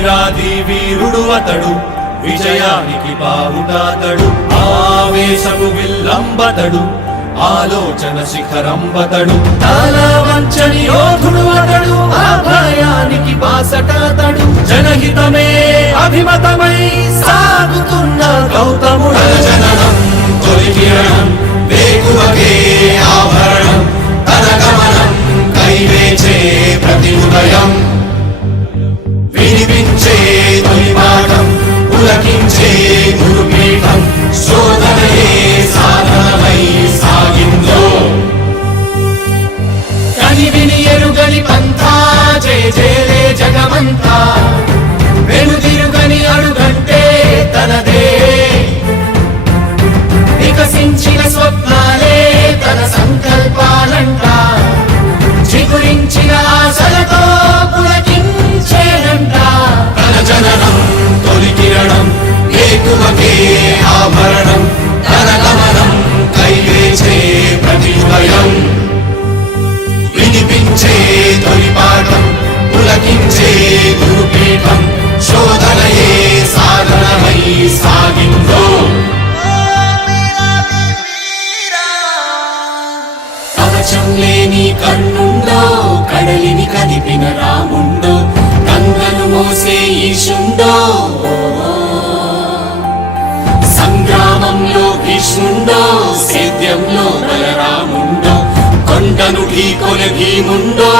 వీరాది వీరుడు అతడు, విజయానికి బావుటాతడు, ఆవేశపు విల్లంబతడు, ఆలోచన శిఖరంబతడు, తలవంచని యోధుడు అతడు, అభయానికి బాసటాతడు, జనహితమే అభిమతమై సాగుతున్న గౌతముడు. జననం తొలి కిరణం వేకువకే ఆభరణం, తన గమనం కైవేచే ప్రతి ఉదయం, వినిపించే తొలి పాఠం పులకించే గురుపీఠం, శోధనయే సాధనమై సాగిందో. కని విని ఎరుగని పంథా జయ జయలే జగమంతా, వెనుదిరుగని అడుగంటే తనదే, వికసించిన స్వప్నాలే తన సంకల్పాలంట, చిగురించిన ఆశలతో పులకించేనంట. తన జననం తొలి కిరణం వేకువకే ఆభరణం, తన గమనం కైవేచే ప్రతి ఉదయం, వినిపించే తొలి పాఠం పులకించే గురుపీఠం, శోధనయే సాధనమై సాగిందో. కవచం లేని కర్ణుండో, కడలిని కదిపిన రాముండో, గంగను మోసే ఈశుండో, సంగ్రామంలో భీష్ముండో, సేద్యంలో బలరాముండో, కొండను ఢీకొనే భీముండో.